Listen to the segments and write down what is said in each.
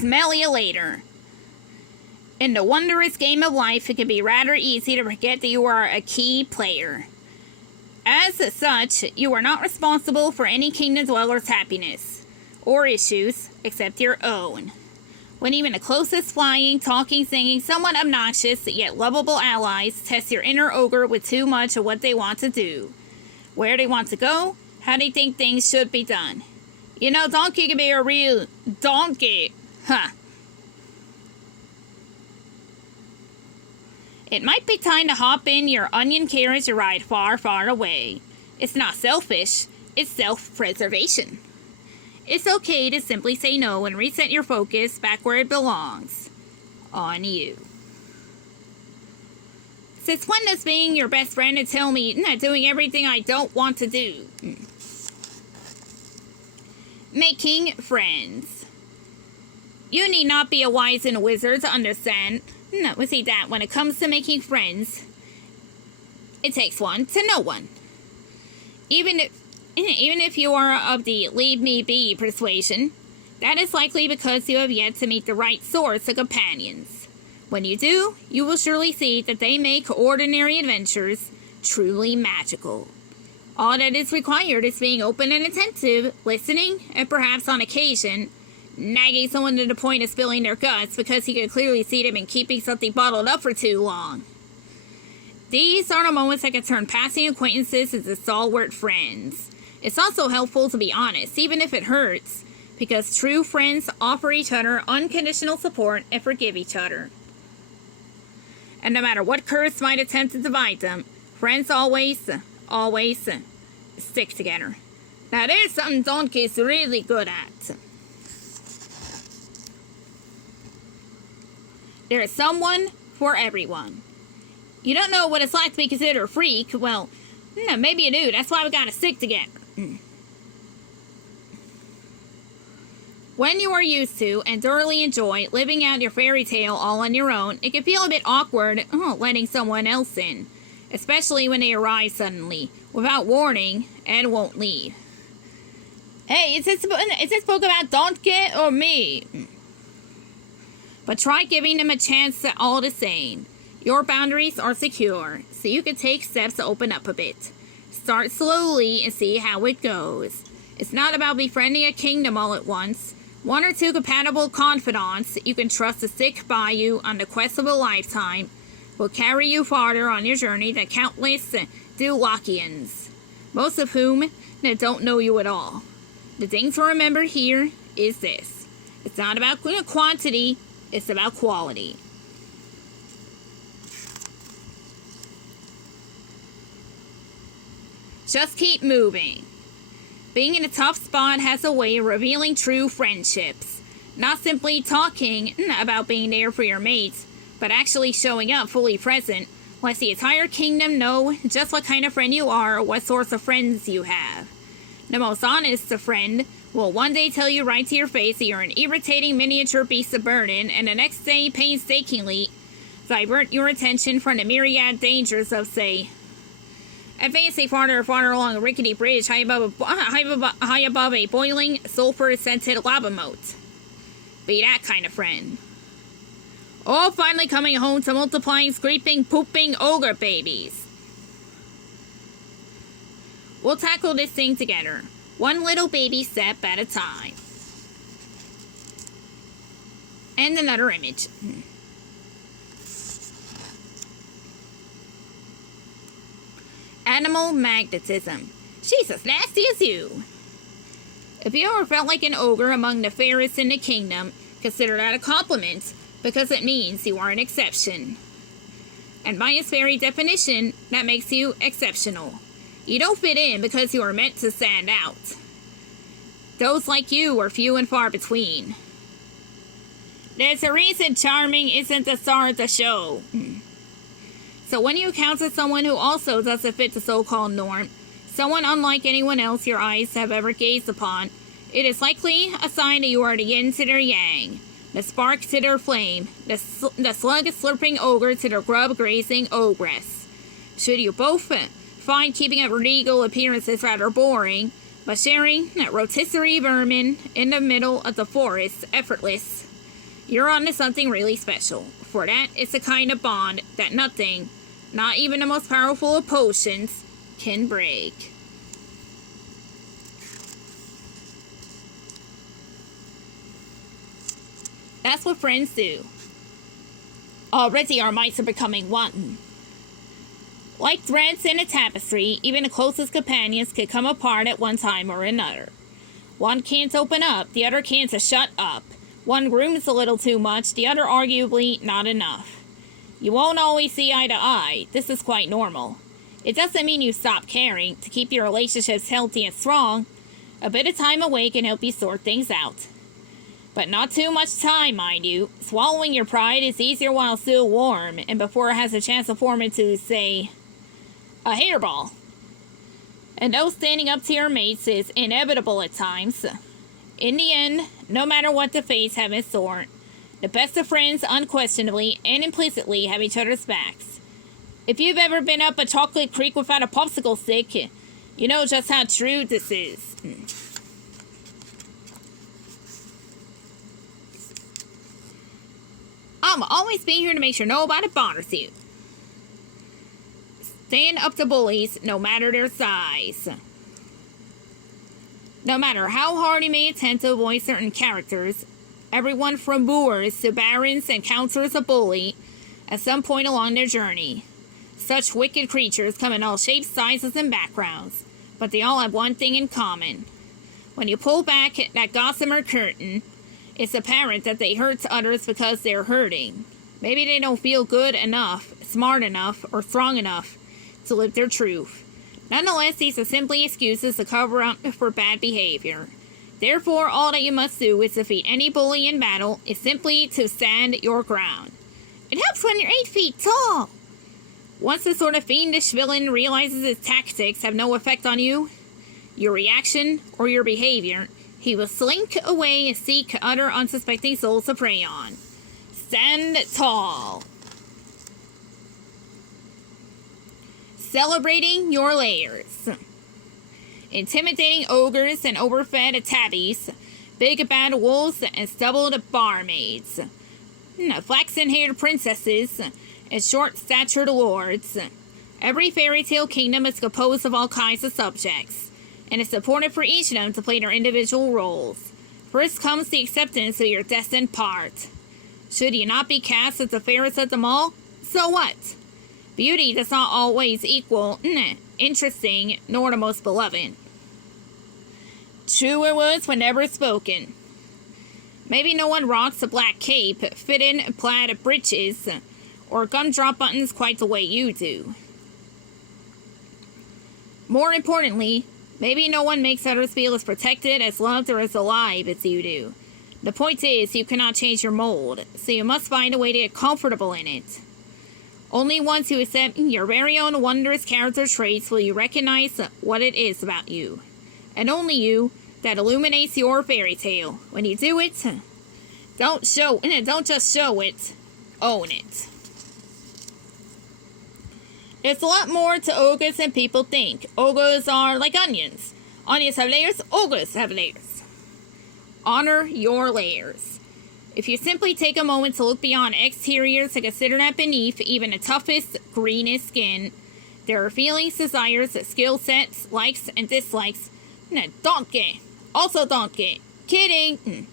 smell you later. In the wondrous game of life, it can be rather easy to forget that you are a key player. As such, you are not responsible for any kingdom dweller's happiness or issues except your own. When even the closest flying, talking, singing, somewhat obnoxious yet lovable allies test your inner ogre with too much of what they want to do, where they want to go, how they think things should be done. You know, donkey can be a real donkey. Huh. It might be time to hop in your onion carriage and ride far, far away. It's not selfish, it's self-preservation. It's okay to simply say no and reset your focus back where it belongs. On you. Since when does being your best friend and tell me not doing everything I don't want to do? Making friends. You need not be a wise and wizard to understand. No, we see that when it comes to making friends, it takes one to know one. Even if you are of the leave me be persuasion, that is likely because you have yet to meet the right sorts of companions. When you do, you will surely see that they make ordinary adventures truly magical. All that is required is being open and attentive, listening, and perhaps on occasion, nagging someone to the point of spilling their guts because you can clearly see they've been keeping something bottled up for too long. These are the moments that can turn passing acquaintances into stalwart friends. It's also helpful to be honest, even if it hurts, because true friends offer each other unconditional support and forgive each other. And no matter what curse might attempt to divide them, friends always stick together. Now there's something Donkey's really good at. There is someone for everyone. You don't know what it's like to be considered a freak? Well, no, maybe you do. That's why we gotta stick together. When you are used to and thoroughly enjoy living out your fairy tale all on your own, it can feel a bit awkward letting someone else in, especially when they arrive suddenly, without warning, and won't leave. Hey, is this book about Donkey or me? But try giving them a chance all the same. Your boundaries are secure, so you can take steps to open up a bit. Start slowly and see how it goes. It's not about befriending a kingdom all at once. One or two compatible confidants you can trust to stick by you on the quest of a lifetime will carry you farther on your journey than countless Dulokians, most of whom don't know you at all. The thing to remember here is this. It's not about quantity, it's about quality. Just keep moving. Being in a tough spot has a way of revealing true friendships. Not simply talking about being there for your mates, but actually showing up fully present lets the entire kingdom know just what kind of friend you are or what sorts of friends you have. The most honest friend will one day tell you right to your face that you're an irritating miniature beast of burden, and the next day painstakingly divert your attention from the myriad dangers of, say, advancing farther and farther along a rickety bridge high above a boiling, sulfur-scented lava moat. Be that kind of friend. Or finally coming home to multiplying, scraping, pooping ogre babies. We'll tackle this thing together, one little baby step at a time. And another image. Animal magnetism. She's as nasty as you. If you ever felt like an ogre among the fairest in the kingdom, consider that a compliment, because it means you are an exception. And by its very definition, that makes you exceptional. You don't fit in because you are meant to stand out. Those like you are few and far between. There's a reason Charming isn't the star of the show. So when you encounter someone who also doesn't fit the so-called norm, someone unlike anyone else your eyes have ever gazed upon, it is likely a sign that you are the yin to their yang, the spark to their flame, the slug slurping ogre to their grub grazing ogress. Should you both find keeping up regal appearances rather boring, but sharing that rotisserie vermin in the middle of the forest effortless, You're onto something really special. For that, it's a kind of bond that nothing, not even the most powerful of potions, can break. That's what friends do. Already our minds are becoming one. Like threads in a tapestry, even the closest companions can come apart at one time or another. One can't open up, the other can't shut up. One grooms a little too much, the other arguably not enough. You won't always see eye to eye. This is quite normal. It doesn't mean you stop caring. To keep your relationships healthy and strong, a bit of time away can help you sort things out. But not too much time, mind you. Swallowing your pride is easier while still warm, and before it has a chance to form into, say, a hairball. And though standing up to your mates is inevitable at times, in the end, no matter what the fates have in store, the best of friends unquestionably and implicitly have each other's backs. If you've ever been up a chocolate creek without a popsicle stick, you know just how true this is. I'll always be here to make sure nobody bothers you. Stand up to bullies, no matter their size. No matter how hard you may attempt to avoid certain characters, everyone from boors to barons encounters a bully at some point along their journey. Such wicked creatures come in all shapes, sizes, and backgrounds, but they all have one thing in common. When you pull back that gossamer curtain, it's apparent that they hurt others because they're hurting. Maybe they don't feel good enough, smart enough, or strong enough to live their truth. Nonetheless, these are simply excuses to cover up for bad behavior. Therefore, all that you must do is defeat any bully in battle is simply to stand your ground. It helps when you're 8 feet tall. Once the sort of fiendish villain realizes his tactics have no effect on you, your reaction, or your behavior, he will slink away and seek other unsuspecting souls to prey on. Stand tall. Celebrating your layers. Intimidating ogres and overfed tabbies, big bad wolves and stubbled barmaids, flaxen-haired princesses and short-statured lords. Every fairy tale kingdom is composed of all kinds of subjects, and it's important for each of them to play their individual roles. First comes the acceptance of your destined part. Should you not be cast as the fairest of them all? So what? Beauty does not always equal interesting, nor the most beloved. Truer words were never spoken. Maybe no one rocks a black cape, fit-in plaid breeches, or gumdrop buttons quite the way you do. More importantly, maybe no one makes others feel as protected, as loved, or as alive as you do. The point is, you cannot change your mold, so you must find a way to get comfortable in it. Only once you accept your very own wondrous character traits will you recognize what it is about you, and only you, that illuminates your fairy tale. When you do it, don't just show it, own it. There's a lot more to ogres than people think. Ogres are like onions. Onions have layers, ogres have layers. Honor your layers. If you simply take a moment to look beyond exteriors to consider that beneath even the toughest, greenest skin, there are feelings, desires, skill sets, likes, and dislikes. Donkey. Also donkey. Kidding.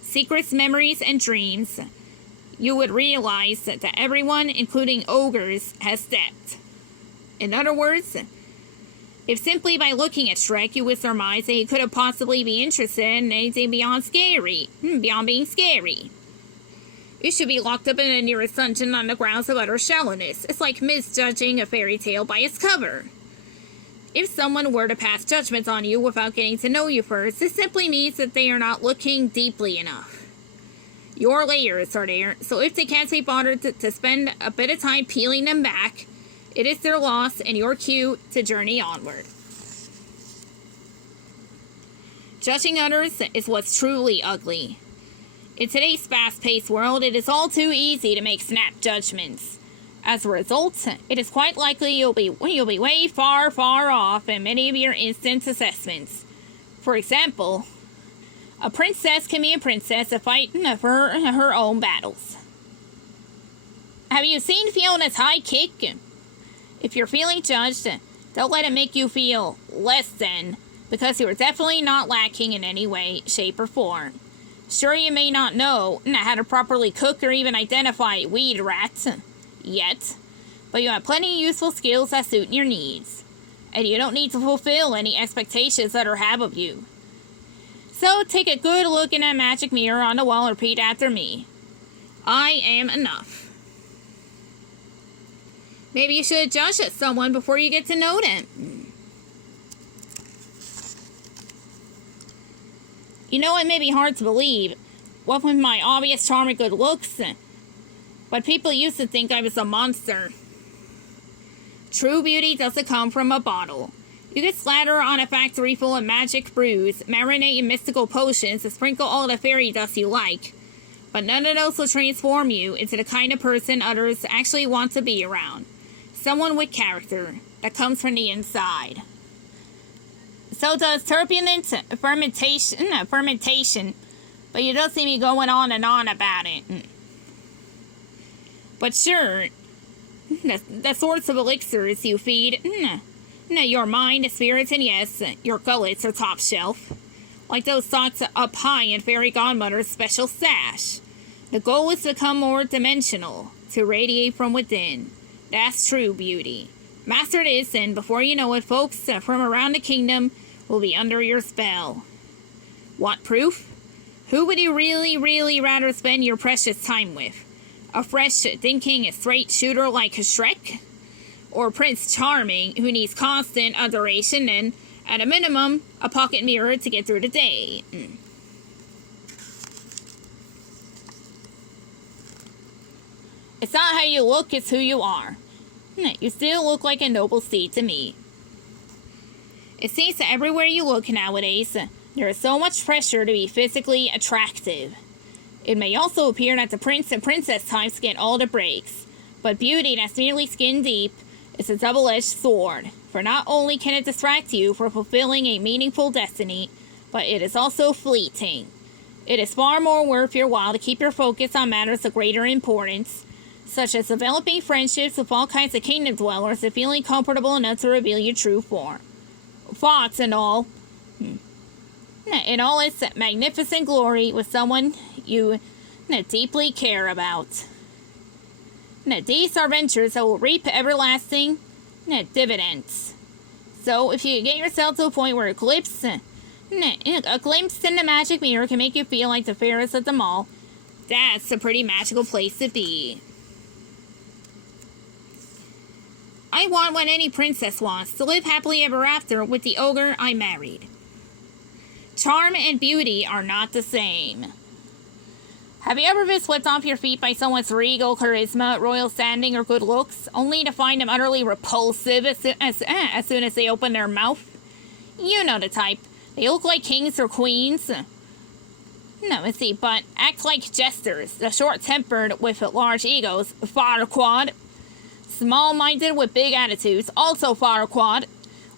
Secrets, memories, and dreams. You would realize that everyone, including ogres, has depth. In other words, if simply by looking at Shrek you would surmise that he could have possibly be interested in anything beyond being scary. You should be locked up in the nearest dungeon on the grounds of utter shallowness. It's like misjudging a fairy tale by its cover. If someone were to pass judgment on you without getting to know you first, this simply means that they are not looking deeply enough. Your layers are there, so if they can't be bothered to spend a bit of time peeling them back, it is their loss and your cue to journey onward. Judging others is what's truly ugly. In today's fast-paced world, it is all too easy to make snap judgments. As a result, it is quite likely you'll be way far off in many of your instant assessments. For example, A princess can be a princess to fight for her own battles. Have you seen Fiona's high kick? If you're feeling judged, don't let it make you feel less than, because you are definitely not lacking in any way, shape, or form. Sure, you may not know how to properly cook or even identify weed rats yet, but you have plenty of useful skills that suit your needs, and you don't need to fulfill any expectations that are have of you. So take a good look in that magic mirror on the wall and repeat after me. I am enough. Maybe you should judge someone before you get to know them. You know, it may be hard to believe, what with my obvious charm and good looks, but people used to think I was a monster. True beauty doesn't come from a bottle. You can slather on a factory full of magic brews, marinate in mystical potions, and sprinkle all the fairy dust you like, but none of those will transform you into the kind of person others actually want to be around. Someone with character that comes from the inside. So does turbulent fermentation, but you don't see me going on and on about it. But sure, the sorts of elixirs you feed, your mind, spirits, and yes, your gullets are top shelf. Like those socks up high in Fairy Godmother's special stash. The goal is to become more dimensional, to radiate from within. That's true beauty. Master this, and before you know it, folks from around the kingdom will be under your spell. Want proof? Who would you really, really rather spend your precious time with? A fresh, thinking, straight shooter like Shrek? Or Prince Charming, who needs constant adoration and, at a minimum, a pocket mirror to get through the day? It's not how you look, it's who you are. You still look like a noble steed to me. It seems that everywhere you look nowadays, there is so much pressure to be physically attractive. It may also appear that the prince and princess types get all the breaks, but beauty that's nearly skin deep is a double-edged sword, for not only can it distract you from fulfilling a meaningful destiny, but it is also fleeting. It is far more worth your while to keep your focus on matters of greater importance, such as developing friendships with all kinds of kingdom dwellers and feeling comfortable enough to reveal your true form. Thoughts and all. In all its magnificent glory with someone you deeply care about. These are ventures that will reap everlasting dividends. So if you get yourself to a point where a glimpse in the magic mirror can make you feel like the fairest of them all, that's a pretty magical place to be. I want what any princess wants, to live happily ever after with the ogre I married. Charm and beauty are not the same. Have you ever been swept off your feet by someone's regal charisma, royal standing, or good looks, only to find them utterly repulsive as soon as they open their mouth? You know the type. They look like kings or queens. But act like jesters, the short-tempered with large egos, farquad. Small-minded with big attitudes, also farquad.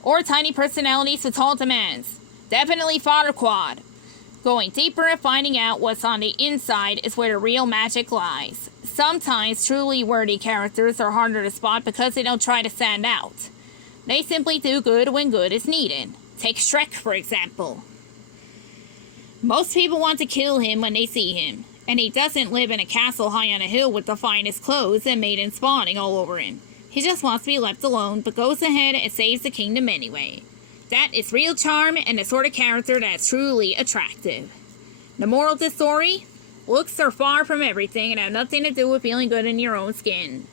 Or tiny personalities with tall demands. Definitely farquad. Going deeper and finding out what's on the inside is where the real magic lies. Sometimes truly worthy characters are harder to spot because they don't try to stand out. They simply do good when good is needed. Take Shrek, for example. Most people want to kill him when they see him, and he doesn't live in a castle high on a hill with the finest clothes and maidens spawning all over him. He just wants to be left alone, but goes ahead and saves the kingdom anyway. That is real charm and the sort of character that's truly attractive. The moral of this story? Looks are far from everything and have nothing to do with feeling good in your own skin.